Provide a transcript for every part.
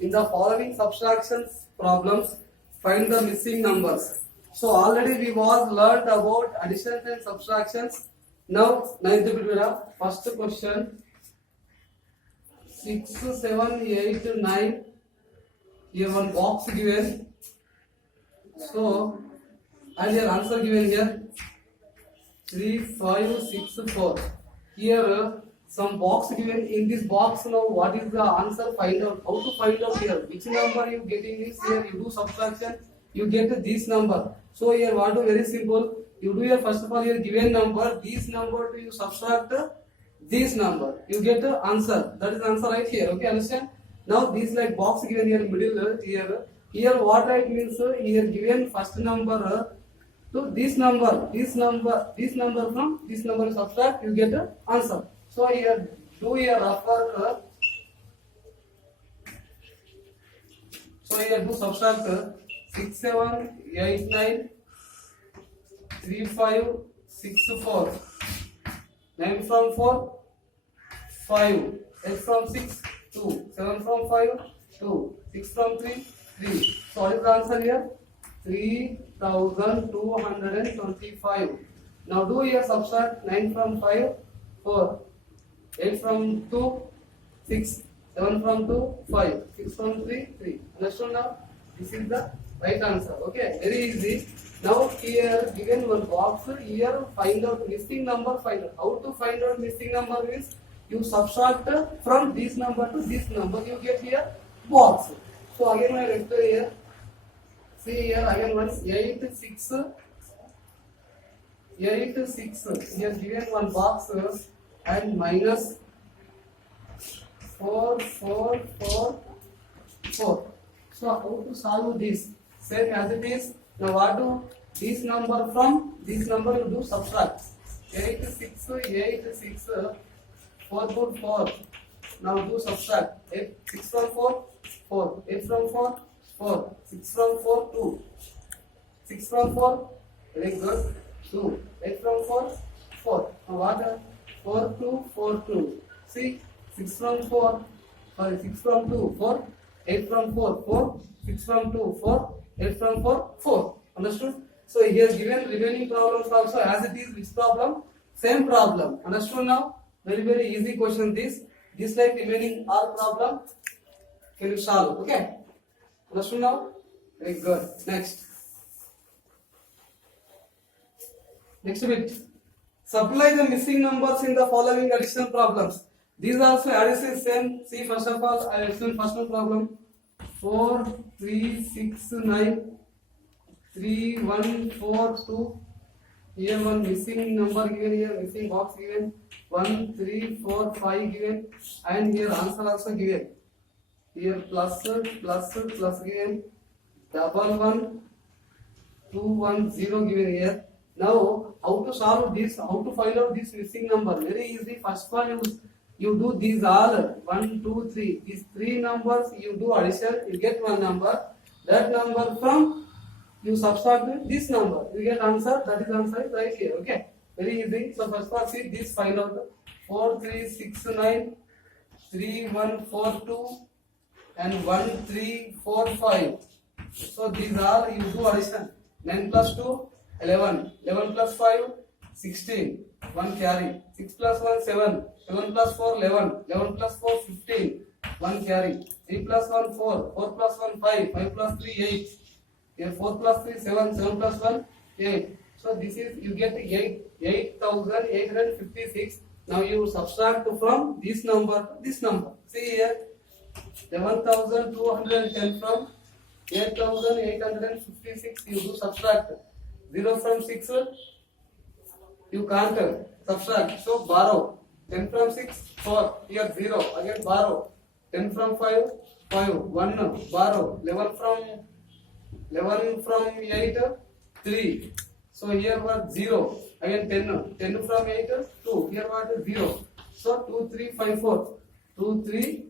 In the following subtractions problems, find the missing numbers. So already we was learned about additions and subtractions. Now ninth period, first question 6, 7, 8, 9. Here one box given. So and your answer given here 3, 5, 6, 4. Here some box given. In this box now what is the answer? Find out. How to find out here? Which number you getting is here you do subtraction, you get this number. So here what do very simple. You do your first of all your given number, this number to you subtract this number. You get the answer. That is answer right here. Okay, understand? Now this like box given here middle here. Here what right means here given first number to this number from this number you subtract, you get the answer. So here do your rough work. So here do subtract 6, 7, 8, 9, 3, 5, 6, 4, 9 from 4, 5, 8 from 6, 2, 7 from 5, 2, 6 from 3, 3. So what is the answer here? 3225. Now do here subtract 9 from 5, 4, 8 from 2, 6, 7 from 2, 5, 6 from 3, 3. Understand now? This is the right answer. Okay, very easy. Now here given one box, here find out missing number, find out. How to find out missing number is you subtract from this number to this number, you get here box. So again I write here. See here again once 8, 6, 8, 6. Here given one box and minus 4, 4, 4, 4. So how to solve this? Same as it is. Now what do this number from this number you do subtract. 8, 6, 8, 6, 4 put 4. Now do subtract. 8, 6 from 4, 4. 8 from 4, 4. 6 from 4, 2. 6 from 4, very good, 2. 8 from 4, 4. Now what? 4, 2, 4, 2. See, 6 from 4, sorry, 6 from 2, 4. 8 from 4, 4. 6 from 2, 4. 8 from 4, 4. Understood? So here given remaining problems also as it is which problem? Same problem. Understood now? Very very easy question this. This like remaining all problem can you solve? Okay? Understood now? Very good. Next. Next bit. Supply the missing numbers in the following additional problems. These also addition same. See first of all I explain first one problem. 4, 3, 6, 9, 3, 1, 4, 2. Here one missing number given here, missing box given. 1, 3, 4, 5 given, and here answer also given. Here plus given. Double 1, 2, 1, 0 given here. Now how to solve this? How to find out this missing number? Very easy. First one you do these all 1, 2, 3. These 3 numbers you do addition, you get one number. That number from you subtract this number, you get answer. That is answer right here. Okay, very easy. So first part see this find out 4, 3, 6, 9, 3, 1, 4, 2, and 1, 3, 4, 5. So these are you do addition. 9 plus 2, 11. 11 plus 5, 16. 1 carry. 6 plus 1, 7. 7 plus 4, 11. 11 plus 4, 15. 1 carry. 3 plus 1, 4. 4 plus 1, 5. 5 plus 3, 8. Here 4 plus 3, 7. 7 plus 1, 8. So this is you get 8,856. Now you subtract from this number to this number. See here 11,210 from 8,856. You do subtract 0 from 6. You can't subtract. So borrow. 10 from 6, 4. Here 0. Again borrow. 10 from 5, 5. 1. Borrow. 11 from 8, 3. So here was 0. Again 10. 10 from 8, 2. Here was 0. So 2, 3, 5, 4. 2, 3,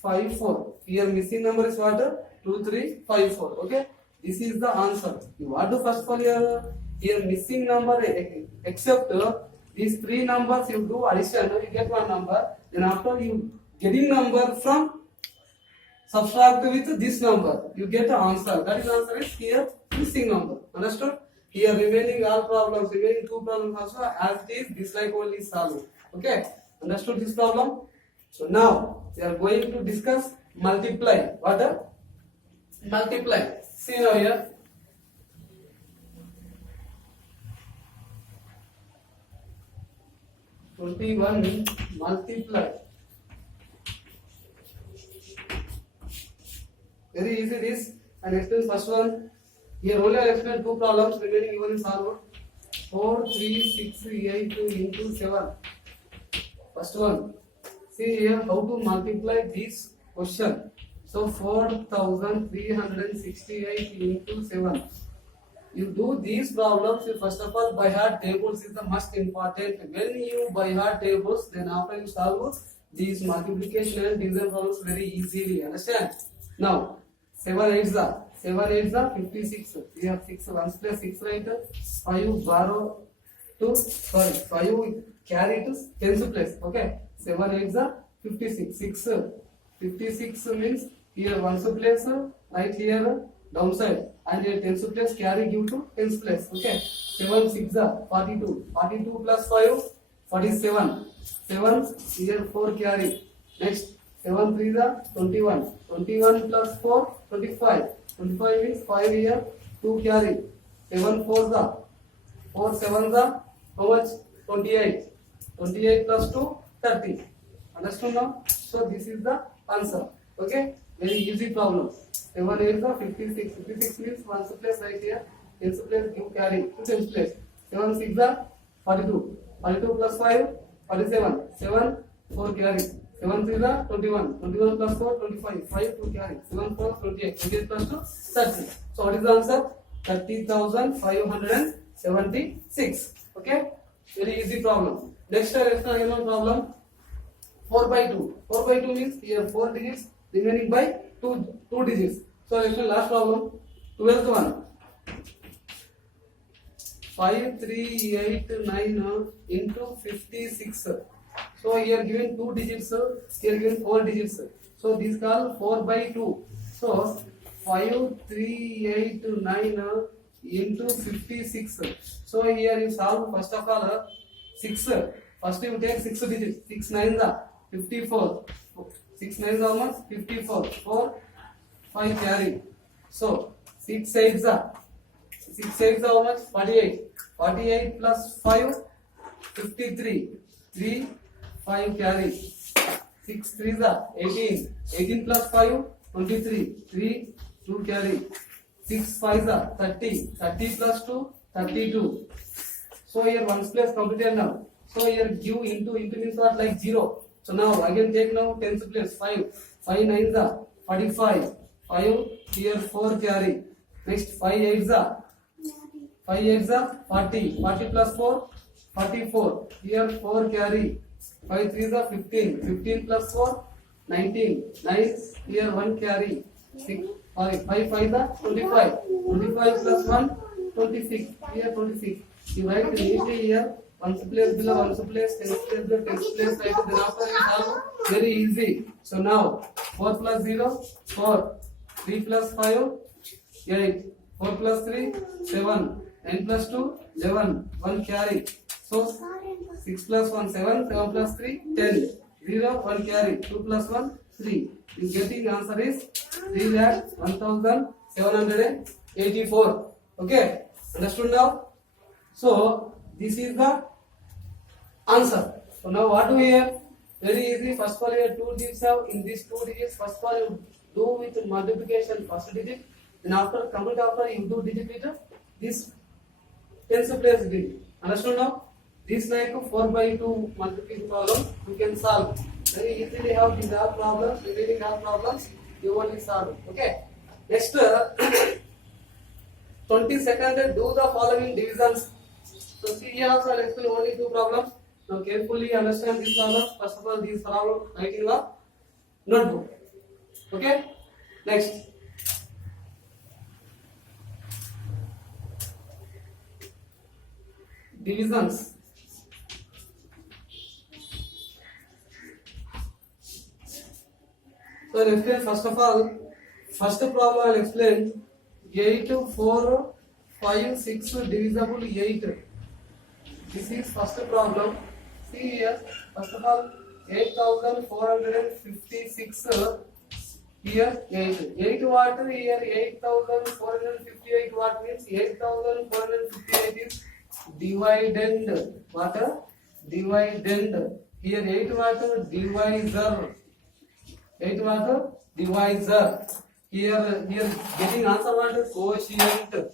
5, 4. Here missing number is what? 2, 3, 5, 4. Okay. This is the answer. You want to first of all here missing number except these 3 numbers you do addition, you get one number. Then after you getting number from subtract with this number, you get the answer. That is answer is here missing number. Understood? Here remaining all problems, remaining two problems also as it is, this like only solve. Okay? Understood this problem? So now we are going to discuss multiply. What? Multiply. See now here. (21) multiply. Very easy this. And explain first one. Here only I explain two problems. Remaining even is solved. 4, 3, 6, 8 into 7. First one. See here how to multiply this question. So 4368 into 7. You do these problems, you first of all by heart tables is the most important. When you by heart tables, then after you solve these multiplication and division problems very easily. Understand? Now 7 8 is 56. We have 6 1 plus 6 right. 5 borrow 2 sorry 5 carry to tens place. Okay. 7 8 is 56. 56 means here 1's place right here downside and here tens place carry give to tens place. Okay. 7 6 42. 42 plus 5 47. 7 here 4 carry. Next 7 3 21. 21 plus 4 25. 25 means 5 here 2 carry. 7 4 4 7 how much? 28. 28 plus 2 30. Understood now? So this is the answer. Okay? Very easy problem. 7 8 is 56. 56 means 1's place right here. 10's place give carry to 10's place. 7 6 42. 42 plus 5 47. 7 4 carry. 7 3 21. 21 plus 4 25. 5 2 carry. 7 4 28. 28 plus 2 30. So what is the answer? 30,576. Okay? Very easy problem. Next problem. 4 by 2. 4 by 2 means here 4 digits remaining by 2 digits. So last problem. 12th one. 5 3 8 9 into 56. So here given 2 digits, here given 4 digits. So this called 4 by 2. So 5 3 8 9 into 56. So here you solve first of all 6. First you take 6 digits. 6 9 54. 6 9 how much? 54. 4 5 carry. So 6 8 6 8 how much? 48. 48 plus 5 53. 3 5 carry. 6 3 18. 18 plus 5 23. 3 2 carry. 6 5 30. 30 plus 2 32. So here 1's place completed now. So here give into means what? Like 0. So now again take now 10's place 5. 5 9 45. 5 here 4 carry. Next 5 8 5 8 40. 40 plus 4 44. Here 4 carry. 5 3 15. 15 plus 4 19. 9 here 1 carry. 6 5 5 25. 25 plus 1 26. Here 26. You write neatly here. 1's place below 1's place, 10's place below 10's place, right? Then after you solve, very easy. So now 4 plus 0 4. 3 plus 5 8. 4 plus 3 7. 9 plus 2 11. 1 carry. So 6 plus 1 7. 7 plus 3 10. 0 1 carry. 2 plus 1 3. You getting answer is 3,01,784. Okay, understood now? So this is the answer. So now what do we have? Very easy. First of all, here 2 digits have. In these 2 digits, first of all you do with multiplication first digit. Then after complete after you do digit with this tens place digit. Understood now? This like 4 by 2 multiplication problem you can solve. Very easily have these are problems. Remaining are problems you only solve. Okay. Next 22nd do the following divisions. So see here also I will explain only 2 problems. Now carefully understand this problem. First of all, these problems write in the notebook. Okay. Next. Divisions. So I'll explain first of all. First problem I'll explain. 8, 4, 5, 6 divisible 8. This is first problem. See here. First of all, 8456. Here 8. 8 what? Here 8458 what means 8458 is dividend. What? Dividend. Here 8 what? Divisor. 8 what? Divisor. Here getting answer what? Quotient.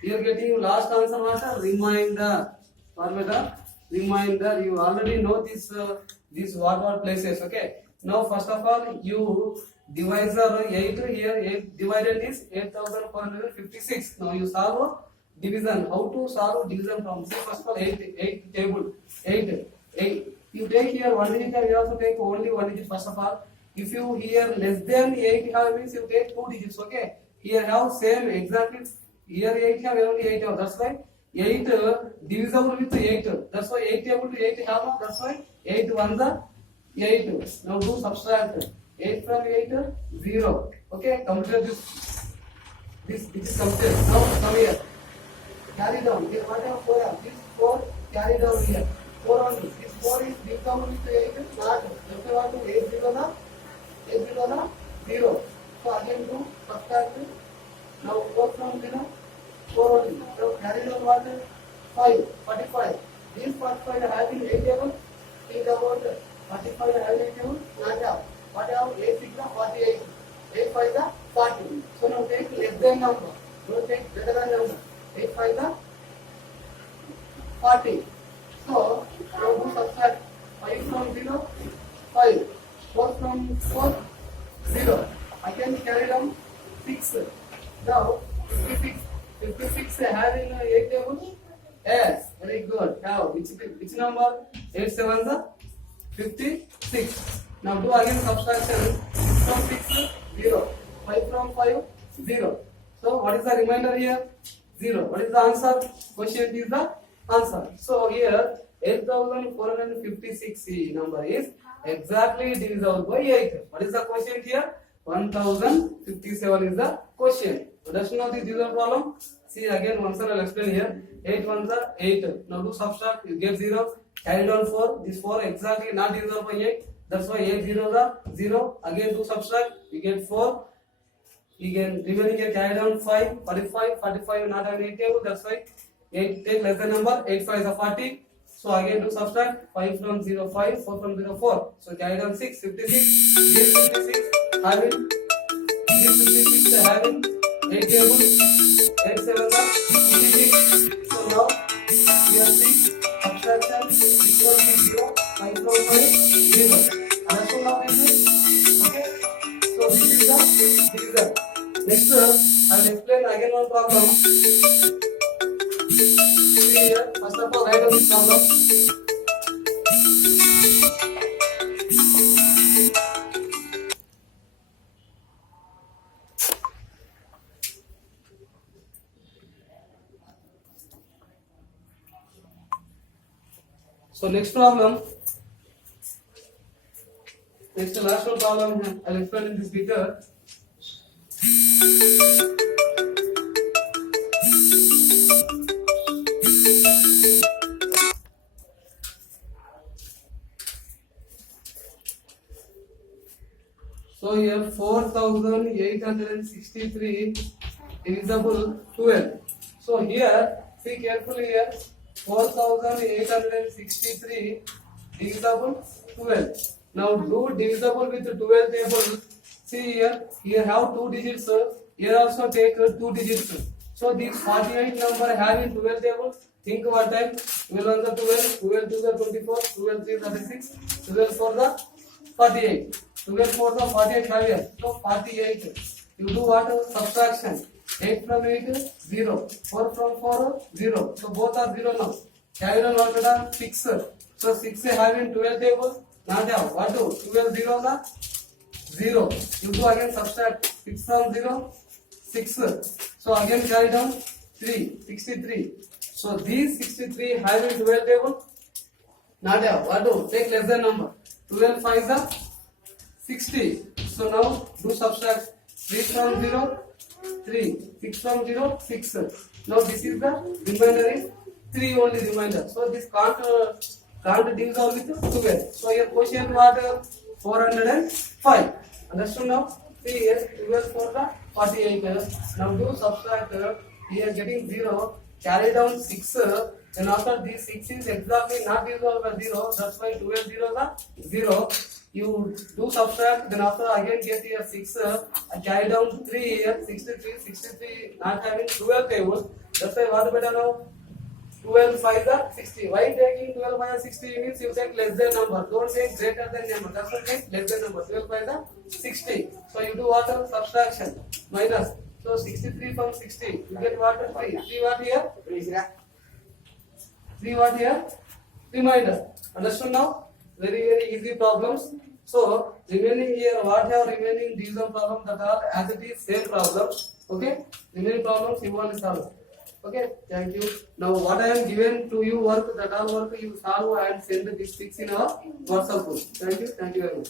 Here getting last answer what? Remainder. Formula remainder. You already know this what places. Okay. Now first of all you divisor 8 here 8 divided is 8456. Now you solve division. How to solve division from? See first of all 8 table 8. You take here one digit and you also take only one digit first of all. If you here less than 8 have means you take 2 digits. Okay. Here have same exactly. Here 8 have only 8 have. That's why 8 divisible with 8. That's why 8 table to 8 have. That's why 8 1 the 8. Now do subtract. 8 from 8 0. Okay. Complete this is complete. Now come here. Carry down. Here what have 4 have? This 4 carry down here. 4 only. This 4 is divisible with 8. Not. If you want to 8 0 na 0. So again do subtract. Now 4 from 0. 4 only. So carry down what? 5. 45. These 45 having 8 table. Think about 45 having 8 table. Not have. What have 8 6 48. 8 5 40. So now take less than number. Don't take greater than number. 8 5 40. So now do subtract 5 from 0. 5. 4 from 4. 0. Again carry down 6. Now 56 having 8 table. Yes, very good. Now which number? 8 7 56. Now do again subtraction. 6 from 6 0. 5 from 5 0. So what is the remainder here? 0. What is the answer? Quotient is the answer. So here 8456 number is exactly divisible by 8. What is the quotient here? 1057 is the quotient. Does not know the divisible problem? See again once I'll explain here. 8 1 8. Now do subtract, you get 0. Carry down 4. This 4 exactly not divisible by 8. That's why 8 0 0. Again do subtract, you get 4. You can remaining here carry down 5. 45 not an 8 table. That's why 8 take less than number. 8 5 is 40. So again do subtract 5 from 0 5, 4 from 0 4. So carry down 6 56. This 56 having 8 table. 8 7 56. So now we are seeing subtraction 6 from 0, 5 from 5 0. Understood now this? Okay. So this is the divisor. Next I will explain again one problem. See here. First of all write down this problem. So next problem, next to last one problem, I'll explain in this bigger. So here 4863 divisible 12. So here see carefully here 4863 divisible 12. Now do divisible with 12 table. See here have 2 digits. Here also take 2 digits. So this 48 number having 12 tables. Think what time? 12 on the 12, 12 to the 24, 12 3 36, 12 for the 48. 12 for the 48 have here. So 48. You do what? Subtraction. 8 from 8, 0. 4 from 4, 0. So both are 0 now. Carry on what are 6. So 6 having 12 tables. Not have. What do? 12 0 na 0. You do again subtract 6 from 0, 6. So again carry down 3, 63. So these 63 having 12 table. Not have. What do? Take less than number. 12 5 is 60. So now do subtract 3 from 0, 3, 6 from 0, 6. Now this is the remainder is 3 only remainder. So this can't dissolve with 12. So your quotient what? 405. Understood now? See here 12 for the 48. Now do subtract. Here getting 0. Carry down 6. Then after this 6 is exactly not dissolved by 0. That's why 12 zeros are 0. You do subtract, then after again get here 6, carry down 3 here, 63 not having 12 tables. That's why what better now? 12 5 are 60. Why taking 12 5 are 60 means you take less than number. Don't take greater than number. That's why take less than number. 12 5 are 60. So you do what? Subtraction. Minus. So 63 from 60. You get what? 3. 3 what here? 3 what here? Reminder. Understood now? Very easy problems. So remaining here, what have remaining division problem that are as it is same problem. Okay, remaining problems you want to solve. Okay, thank you. Now what I am given to you work, that all work you solve and send this fix in our WhatsApp group. Thank you very much.